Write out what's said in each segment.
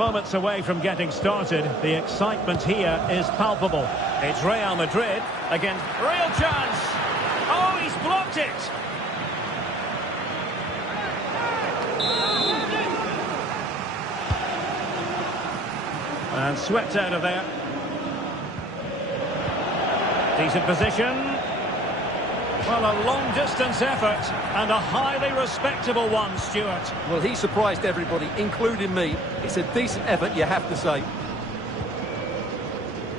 moments away from getting started. The excitement here is palpable. It's Real Madrid against real chance. Oh, he's blocked it. And swept out of there. Decent position. Well, a long-distance effort and a highly respectable one, Stuart. Well, he surprised everybody, including me. It's a decent effort, you have to say.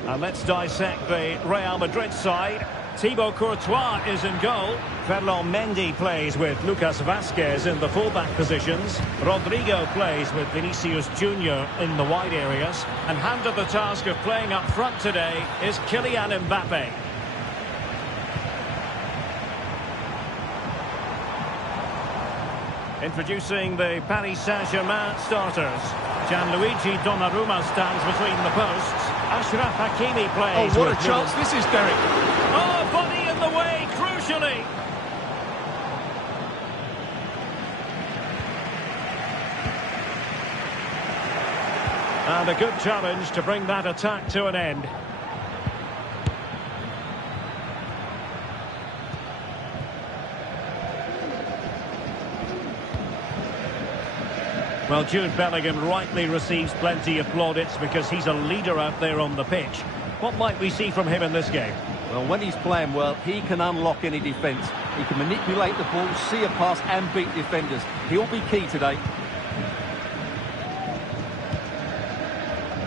And let's dissect the Real Madrid side. Thibaut Courtois is in goal. Ferland Mendy plays with Lucas Vazquez in the fullback positions. Rodrigo plays with Vinicius Junior in the wide areas. And handed the task of playing up front today is Kylian Mbappe. Introducing the Paris Saint-Germain starters. Gianluigi Donnarumma stands between the posts. Achraf Hakimi plays. Oh, what a chance this is, Derek. Oh, body in the way, crucially. And a good challenge to bring that attack to an end. Well, Jude Bellingham rightly receives plenty of plaudits because he's a leader out there on the pitch. What might we see from him in this game? Well, when he's playing well, he can unlock any defence. He can manipulate the ball, see a pass and beat defenders. He'll be key today.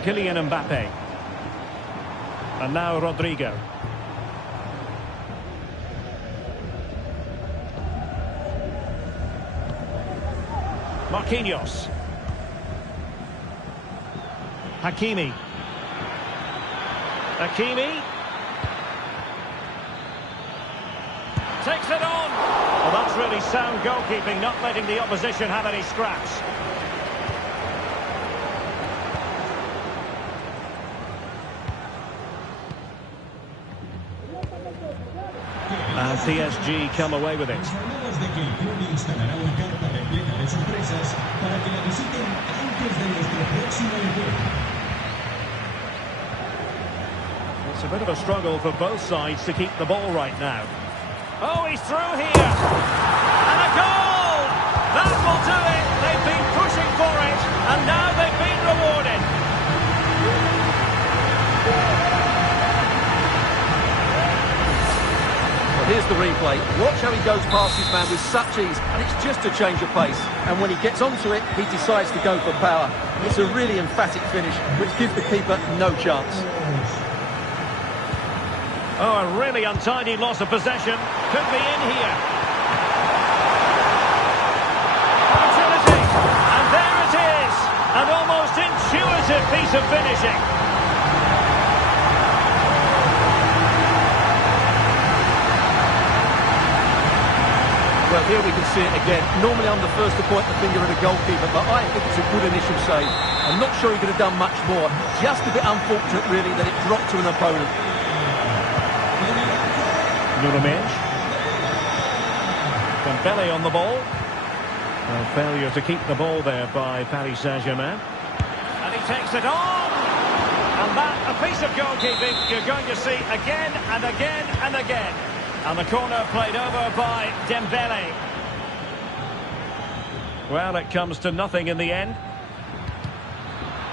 Kylian Mbappe. And now Rodrigo. Marquinhos. Hakimi. Hakimi. Takes it on. Well, that's really sound goalkeeping, not letting the opposition have any scraps. And PSG come away with it. It's a bit of a struggle for both sides to keep the ball right now. Oh, he's through here. And a goal! That will do it. They've been pushing for it, and now they've been rewarded. Well, here's the replay. Watch how he goes past his man with such ease, and it's just a change of pace. And when he gets onto it, he decides to go for power. It's a really emphatic finish, which gives the keeper no chance. Oh, a really untidy loss of possession. Could be in here. Opportunity. And there it is. An almost intuitive piece of finishing. Well, here we can see it again. Normally I'm the first to point the finger at a goalkeeper, but I think it's a good initial save. I'm not sure he could have done much more. Just a bit unfortunate, really, that it dropped to an opponent. Dembele on the ball. A failure to keep the ball there by Paris Saint-Germain. And he takes it on. And that, a piece of goalkeeping you're going to see again and again and again. And the corner played over by Dembele. Well, it comes to nothing in the end.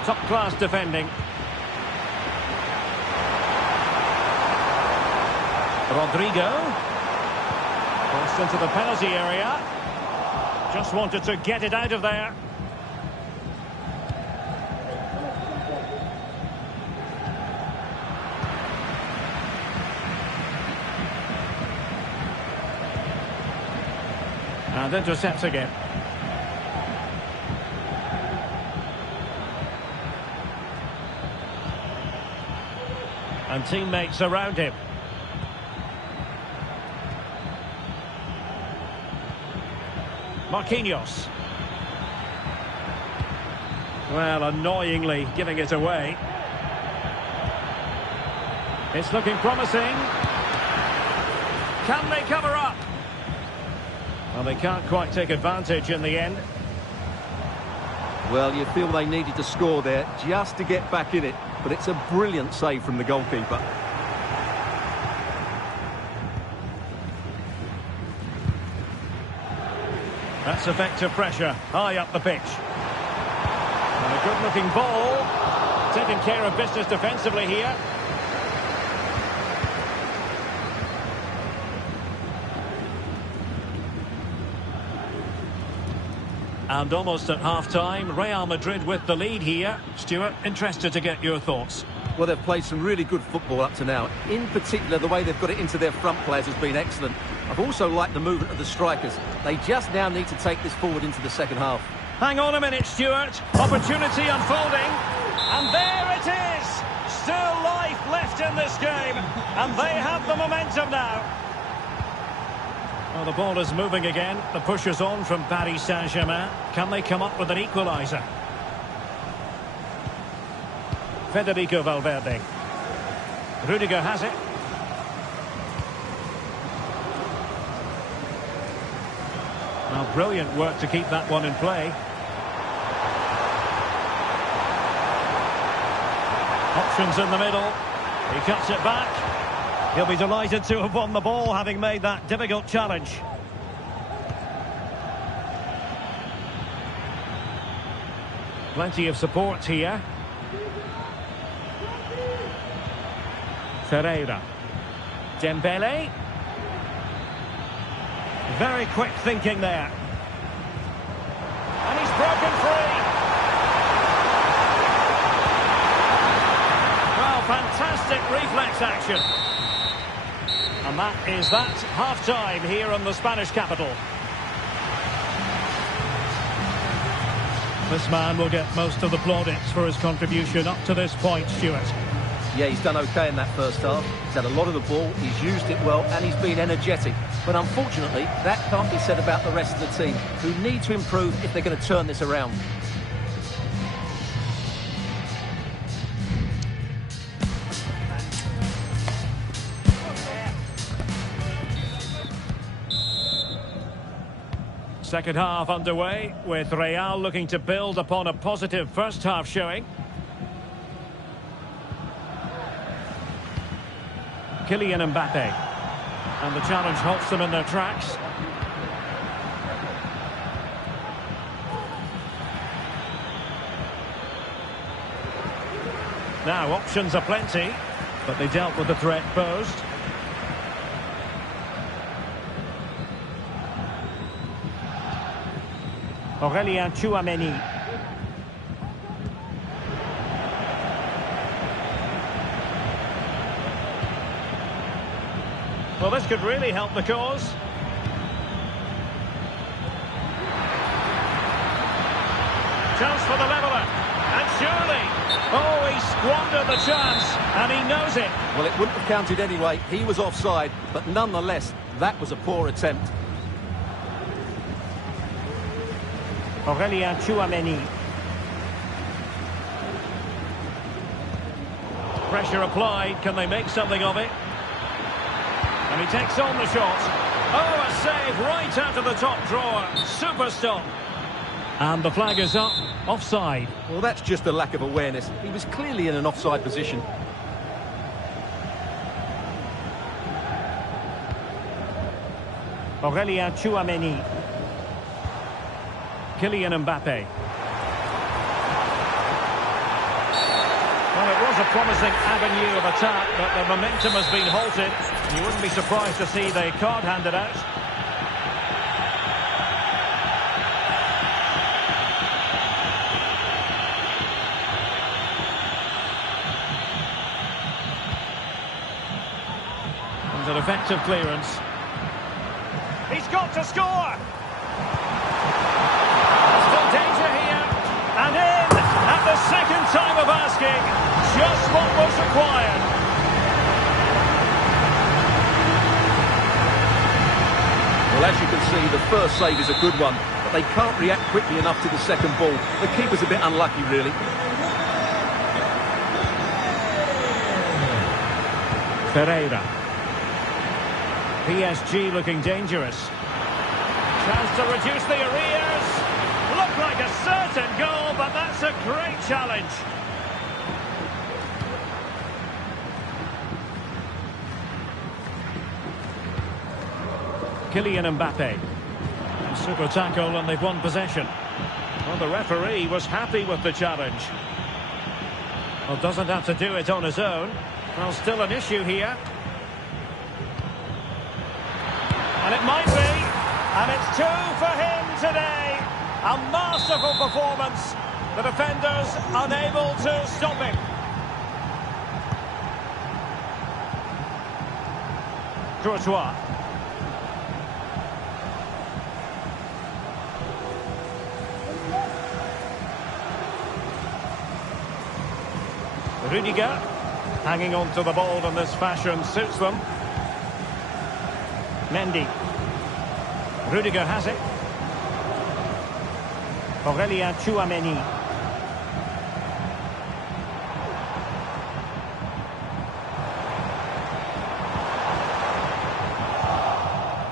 Top-class defending. Rodrigo. Crossed into the penalty area. Just wanted to get it out of there. And intercepts again. And teammates around him. Marquinhos. Well, annoyingly giving it away. It's looking promising. Can they cover up? Well, they can't quite take advantage in the end. Well, you feel they needed to score there just to get back in it, but it's a brilliant save from the goalkeeper. That's effective pressure, high up the pitch. And a good-looking ball. Taking care of business defensively here. And almost at half-time, Real Madrid with the lead here. Stuart, interested to get your thoughts. Well, they've played some really good football up to now. In particular, the way they've got it into their front players has been excellent. I've also liked the movement of the strikers. They just now need to take this forward into the second half. Hang on a minute, Stuart. Opportunity unfolding. And there it is! Still life left in this game. And they have the momentum now. Well, the ball is moving again. The push is on from Paris Saint-Germain. Can they come up with an equaliser? Federico Valverde. Rudiger has it. Well, brilliant work to keep that one in play. Options in the middle. He cuts it back. He'll be delighted to have won the ball, having made that difficult challenge. Plenty of support here. Ferreira. Dembele. Very quick thinking there. And he's broken free. Well, fantastic reflex action. And that is that. Half-time here in the Spanish capital. This man will get most of the plaudits for his contribution up to this point, Stuart. Yeah, he's done okay in that first half. He's had a lot of the ball, he's used it well, and he's been energetic. But unfortunately, that can't be said about the rest of the team, who need to improve if they're going to turn this around. Second half underway, with Real looking to build upon a positive first half showing. Kylian Mbappe. And the challenge halts them in their tracks. Now, options are plenty, but they dealt with the threat posed. Aurélien Tchouaméni. Well, this could really help the cause. Chance for the leveller. And surely, oh, he squandered the chance, and he knows it. Well, it wouldn't have counted anyway. He was offside, but nonetheless, that was a poor attempt. Aurélien Tchouaméni. Pressure applied. Can they make something of it? And he takes on the shot. Oh, a save right out of the top drawer. Super stop. And the flag is up. Offside. Well, that's just a lack of awareness. He was clearly in an offside position. Aurélien Tchouaméni. Kylian Mbappe. Well, it was a promising avenue of attack, but the momentum has been halted. You wouldn't be surprised to see the card handed out. And an effective clearance. He's got to score! Still danger here. And in at the second time of asking. Just what was required. Well, as you can see, the first save is a good one, but they can't react quickly enough to the second ball. The keeper's a bit unlucky, really. Ferreira. PSG looking dangerous. Chance to reduce the arrears. Look looked like a certain goal, but that's a great challenge. Kylian Mbappe. Super tackle and they've won possession. Well, the referee was happy with the challenge. Well, doesn't have to do it on his own. Well, still an issue here. And it might be. And it's 2 for him today. A masterful performance. The defenders unable to stop him. Courtois. Rudiger, hanging on to the ball in this fashion suits them. Mendy. Rudiger has it. Aurelien Tchouameni.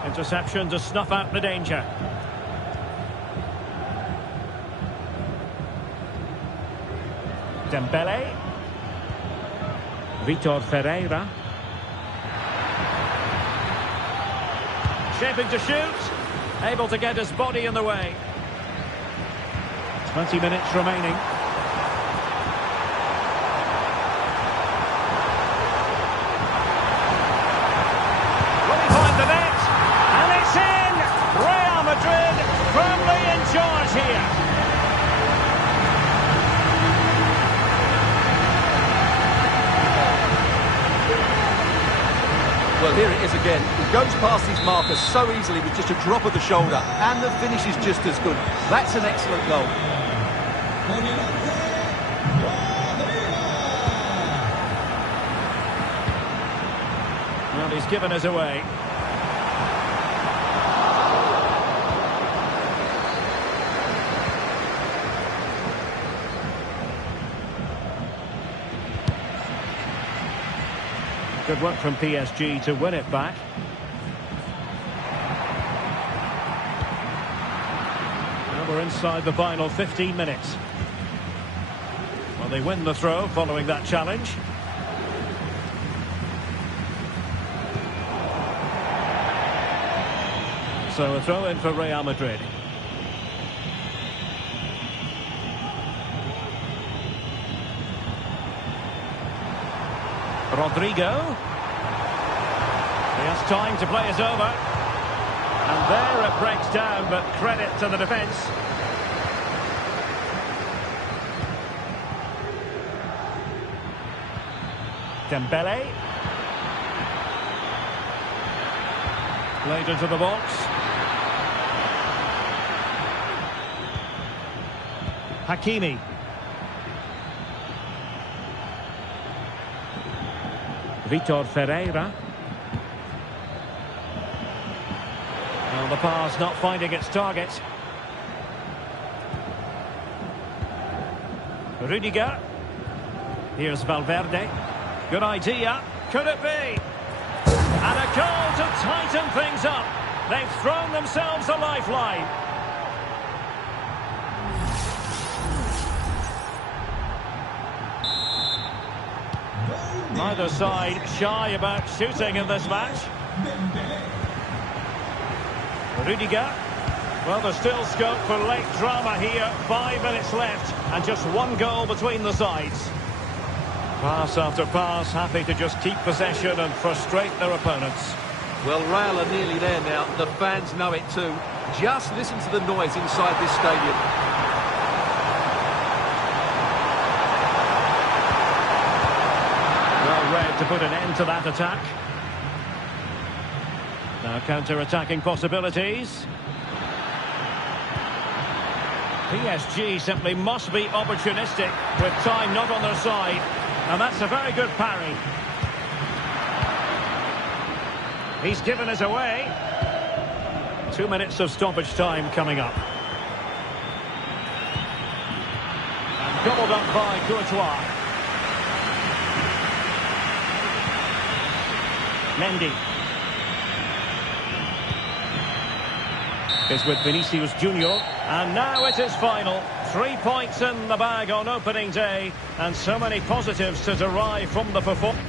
Interception to snuff out the danger. Dembele. Vitor Ferreira. Shaping to shoot. Able to get his body in the way. 20 minutes remaining. Will he find the net? And it's in! Real Madrid firmly in charge here. Well, here it is again. He goes past his marker so easily with just a drop of the shoulder, and the finish is just as good. That's an excellent goal. Well, he's given us away. Good work from PSG to win it back. Now we're inside the final 15 minutes. Well, they win the throw following that challenge. So a throw in for Real Madrid. Rodrigo. He has time to play it over. And there it breaks down, but credit to the defence. Dembele. Played into the box. Hakimi. Vitor Ferreira. Well, the pass not finding its target. Rudiger. Here's Valverde. Good idea. Could it be? And a goal to tighten things up. They've thrown themselves a lifeline. Neither side shy about shooting in this match. Rudiger. Well, there's still scope for late drama here. 5 minutes left and just one goal between the sides. Pass after pass, happy to just keep possession and frustrate their opponents. Well, Real are nearly there now. The fans know it too. Just listen to the noise inside this stadium. To put an end to that attack. Now counter-attacking possibilities. PSG simply must be opportunistic with time not on their side. And that's a very good parry. He's given us away. 2 minutes of stoppage time coming up. And gobbled up by Courtois. Mendy. is with Vinicius Junior. And now it is final. 3 points in the bag on opening day. And so many positives to derive from the performance.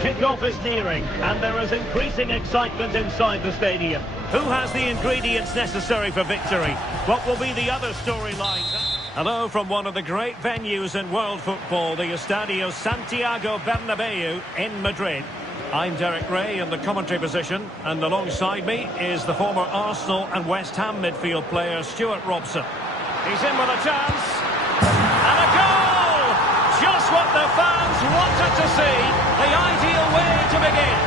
Kick-off is nearing, and there is increasing excitement inside the stadium. Who has the ingredients necessary for victory? What will be the other storylines? Hello from one of the great venues in world football, the Estadio Santiago Bernabeu in Madrid. I'm Derek Ray in the commentary position, and alongside me is the former Arsenal and West Ham midfield player Stuart Robson. He's in with a chance, and a goal! Just what the fans wanted to see, the ideal way to begin.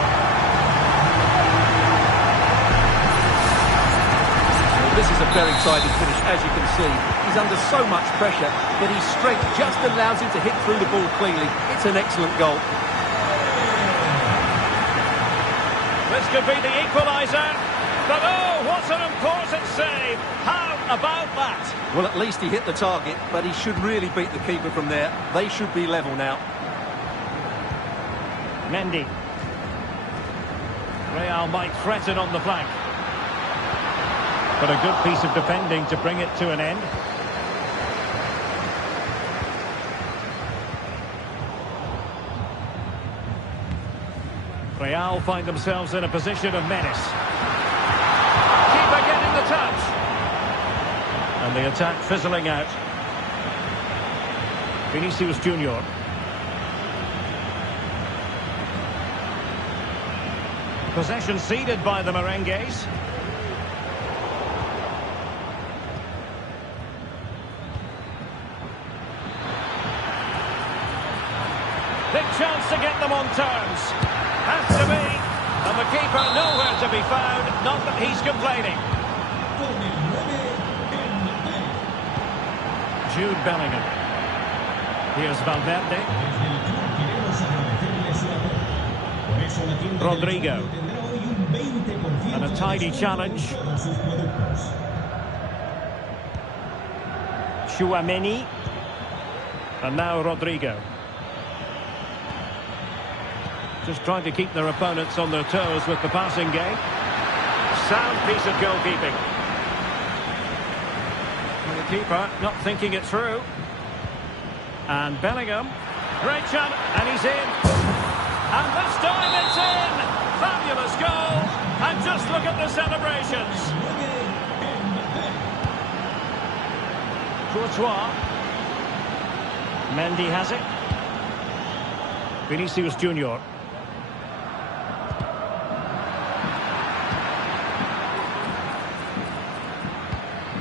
Well, this is a very tidy finish, as you can see. He's under so much pressure, but his strength just allows him to hit through the ball cleanly. It's an excellent goal. This could be the equaliser, but oh, what an important save! How about that? Well, at least he hit the target, but he should really beat the keeper from there. They should be level now. Mendy. Real might threaten on the flank. But a good piece of defending to bring it to an end. Real find themselves in a position of menace. Keeper getting the touch. And the attack fizzling out. Vinicius Junior. Possession ceded by the Merengues. Big chance to get them on terms. Has to be. And the keeper nowhere to be found. Not that he's complaining. Jude Bellingham. Here's Valverde. Rodrigo. And a tidy challenge. Tchouaméni. And now Rodrigo. Just trying to keep their opponents on their toes with the passing game. Sound piece of goalkeeping. And the keeper not thinking it through. And Bellingham. Great chance. And he's in. And this time it's in. Fabulous goal. And just look at the celebrations. Courtois. Mendy has it. Vinicius Junior.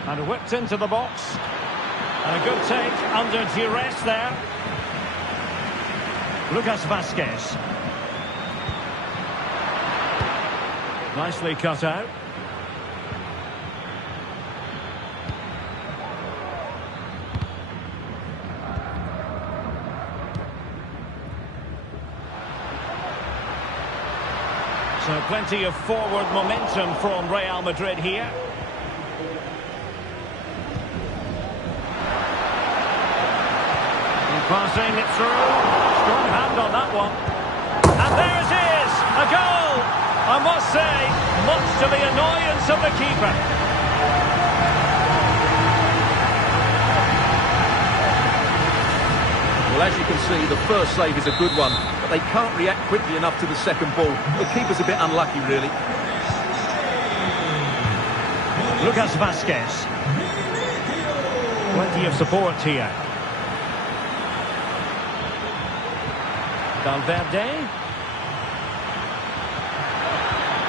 And whipped into the box. And a good take under duress there. Lucas Vazquez. Nicely cut out. So plenty of forward momentum from Real Madrid here. Passing it through. Strong hand on that one. And there it is. A goal. I must say, much to the annoyance of the keeper. Well, as you can see, the first save is a good one, but they can't react quickly enough to the second ball. The keeper's a bit unlucky, really. Lucas Vazquez. Plenty of support here. Valverde.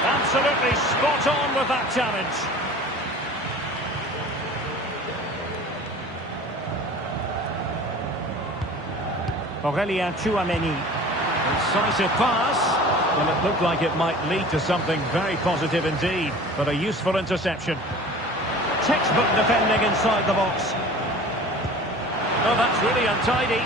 Absolutely spot on with that challenge. Aurélien Tchouaméni. Incisive pass. Well, it looked like it might lead to something very positive indeed, but a useful interception. Textbook defending inside the box. Oh, that's really untidy.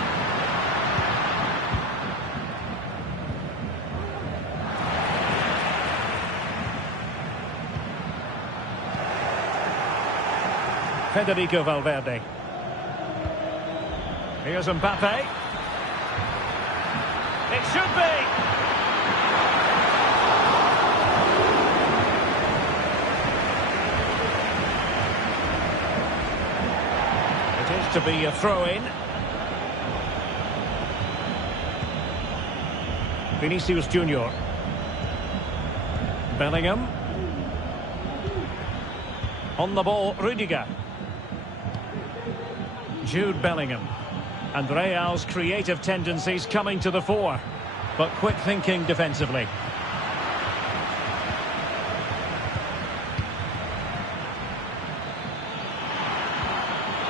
Federico Valverde. Here's Mbappe. It should be. It is to be a throw-in. Vinicius Junior. Bellingham. On the ball, Rudiger. Jude Bellingham. And Real's creative tendencies coming to the fore. But quick thinking defensively.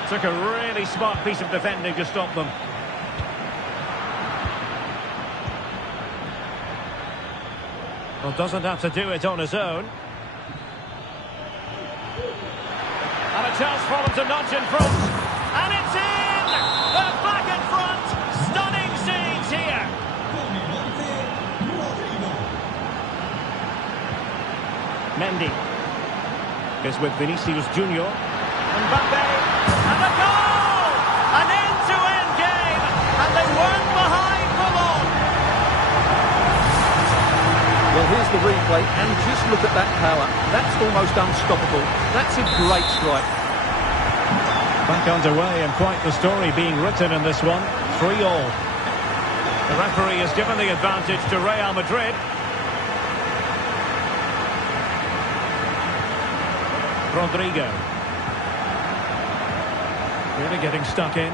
Took a really smart piece of defending to stop them. Well, doesn't have to do it on his own. And a chance for him to nudge in front. And it's in! They're back in front! Stunning scenes here! Mendy is with Vinicius Junior. Mbappe! And a goal! An end-to-end game! And they weren't behind for long! Well, here's the replay, and just look at that power. That's almost unstoppable. That's a great strike. Back underway, and quite the story being written in this one. 3-3. The referee has given the advantage to Real Madrid. Rodrigo. Really getting stuck in.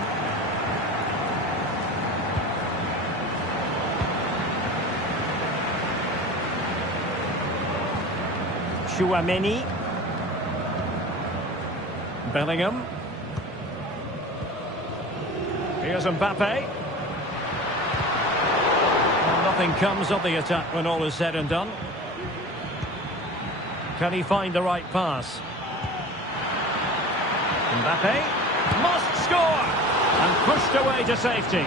Chouameni. Bellingham. Here's Mbappe. Well, nothing comes of the attack when all is said and done. Can he find the right pass? Mbappe must score! And pushed away to safety.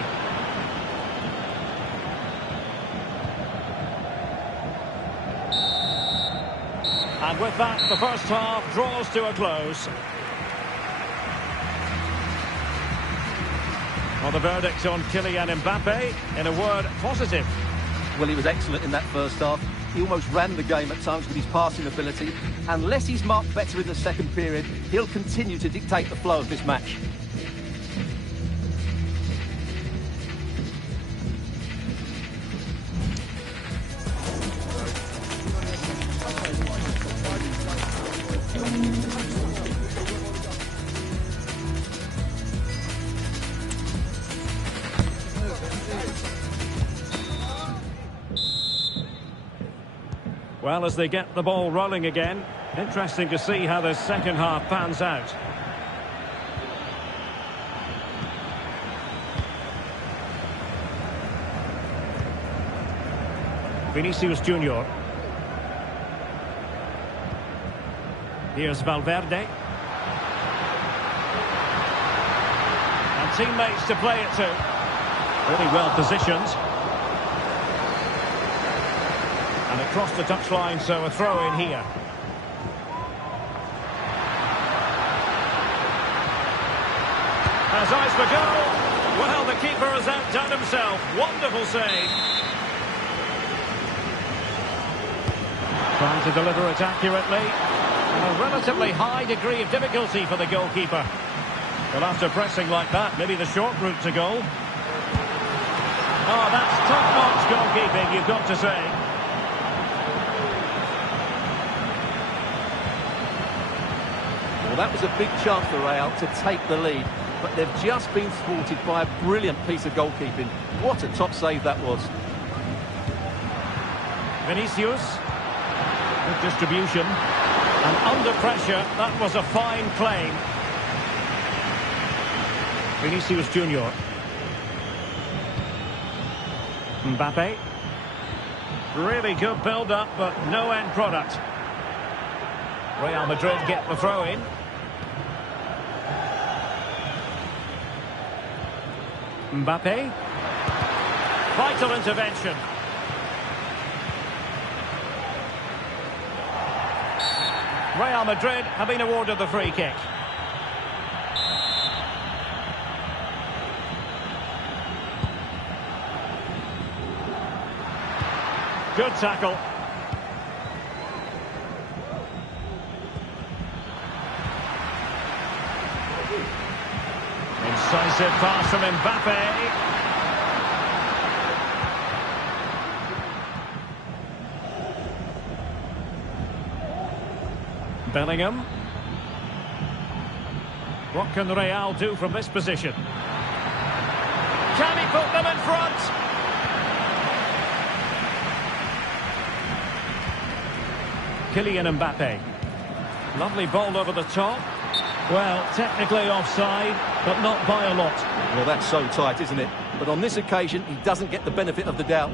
And with that, the first half draws to a close. Well, the verdict on Kylian Mbappe, in a word, positive. Well, he was excellent in that first half. He almost ran the game at times with his passing ability. Unless he's marked better in the second period, he'll continue to dictate the flow of this match. Well, as they get the ball rolling again, interesting to see how the second half pans out. Vinicius Junior. Here's Valverde. And teammates to play it to. Really well positioned. And across the touchline, so a throw in here. Has eyes for goal. Well, the keeper has outdone himself. Wonderful save. Trying to deliver it accurately. And a relatively high degree of difficulty for the goalkeeper. Well, after pressing like that, maybe the short route to goal. Oh, that's top-notch goalkeeping, you've got to say. Well, that was a big chance for Real to take the lead, but they've just been thwarted by a brilliant piece of goalkeeping. What a top save that was. Vinicius. Good distribution. And under pressure, that was a fine claim. Vinicius Junior. Mbappe. Really good build-up, but no end product. Real Madrid get the throw-in. Mbappe. Vital intervention. Real Madrid have been awarded the free kick. Good tackle. Incisive pass from Mbappe. Bellingham. What can Real do from this position? Can he put them in front? Kylian Mbappe. Lovely ball over the top. Well, technically offside, but not by a lot. Well, that's so tight, isn't it? But on this occasion, he doesn't get the benefit of the doubt.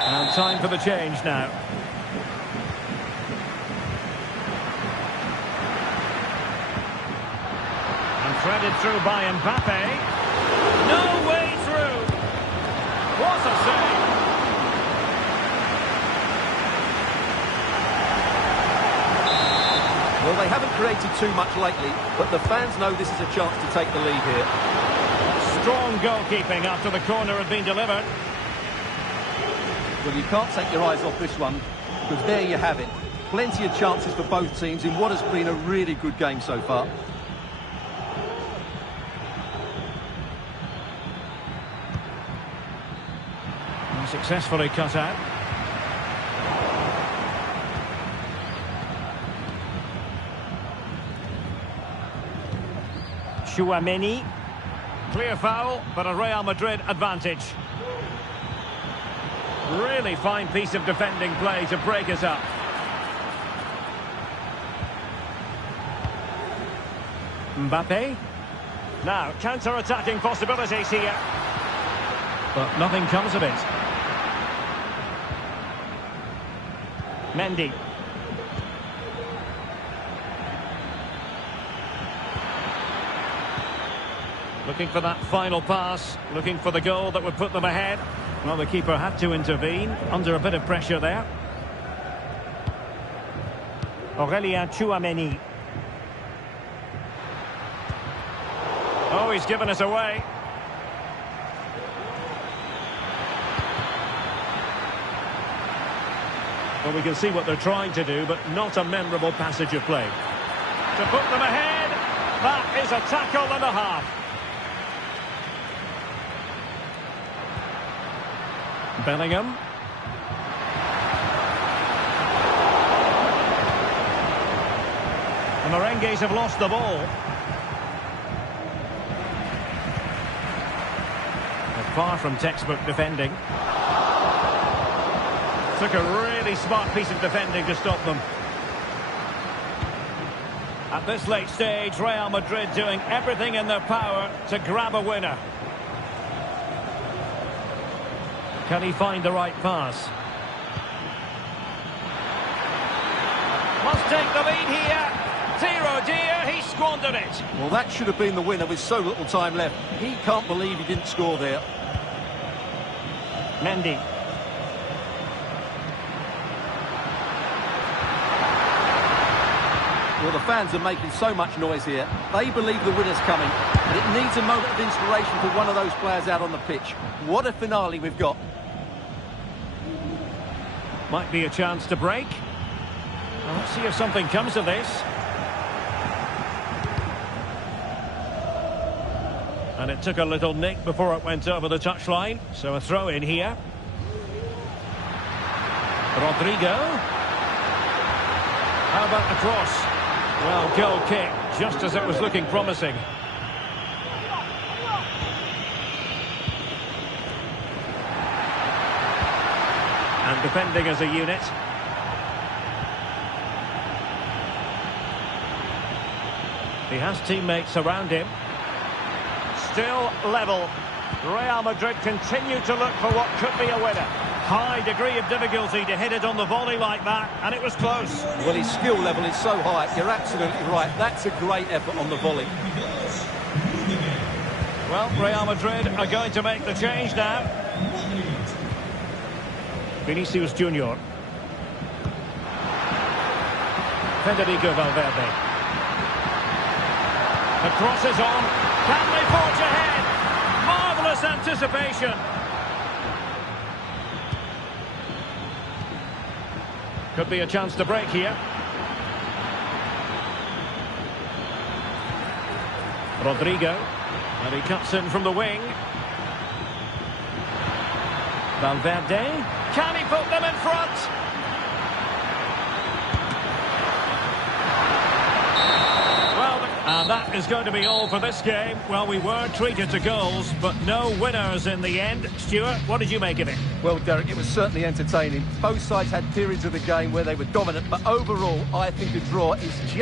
And time for the change now. And threaded through by Mbappe. No way through. What a save. Well, they haven't created too much lately, but the fans know this is a chance to take the lead here. Strong goalkeeping after the corner had been delivered. Well, you can't take your eyes off this one, because there you have it. Plenty of chances for both teams in what has been a really good game so far. And successfully cut out. Chouameni. Clear foul, but a Real Madrid advantage. Really fine piece of defending play to break us up. Mbappe. Now, counter-attacking possibilities here. But nothing comes of it. Mendy. Looking for that final pass, looking for the goal that would put them ahead. Well, the keeper had to intervene, under a bit of pressure there. Aurélien Chouameni. Oh, he's given us away. Well, we can see what they're trying to do, but not a memorable passage of play. To put them ahead, that is a tackle and a half. Bellingham. The Merengues have lost the ball. They're far from textbook defending. Took a really smart piece of defending to stop them. At this late stage, Real Madrid doing everything in their power to grab a winner. Can he find the right pass? Must take the lead here. Tiro dear, he squandered it. Well, that should have been the winner with so little time left. He can't believe he didn't score there. Mendy. Well, the fans are making so much noise here. They believe the winner's coming, and it needs a moment of inspiration for one of those players out on the pitch. What a finale we've got. Might be a chance to break. Well, let's see if something comes of this. And it took a little nick before it went over the touchline. So a throw in here. Rodrigo. How about the cross? Well, goal kick, just as it was looking promising. And defending as a unit. He has teammates around him. Still level. Real Madrid continue to look for what could be a winner. High degree of difficulty to hit it on the volley like that, and it was close. Well, his skill level is so high. You're absolutely right. That's a great effort on the volley. Well, Real Madrid are going to make the change now. Vinicius Junior. Federico Valverde. The cross is on. Can they forge ahead? Marvellous anticipation. Could be a chance to break here. Rodrigo. And he cuts in from the wing. Valverde. Can he put them in front? Well, and that is going to be all for this game. Well, we were treated to goals, but no winners in the end. Stuart, what did you make of it? Well, Derek, it was certainly entertaining. Both sides had periods of the game where they were dominant, but overall, I think a draw is just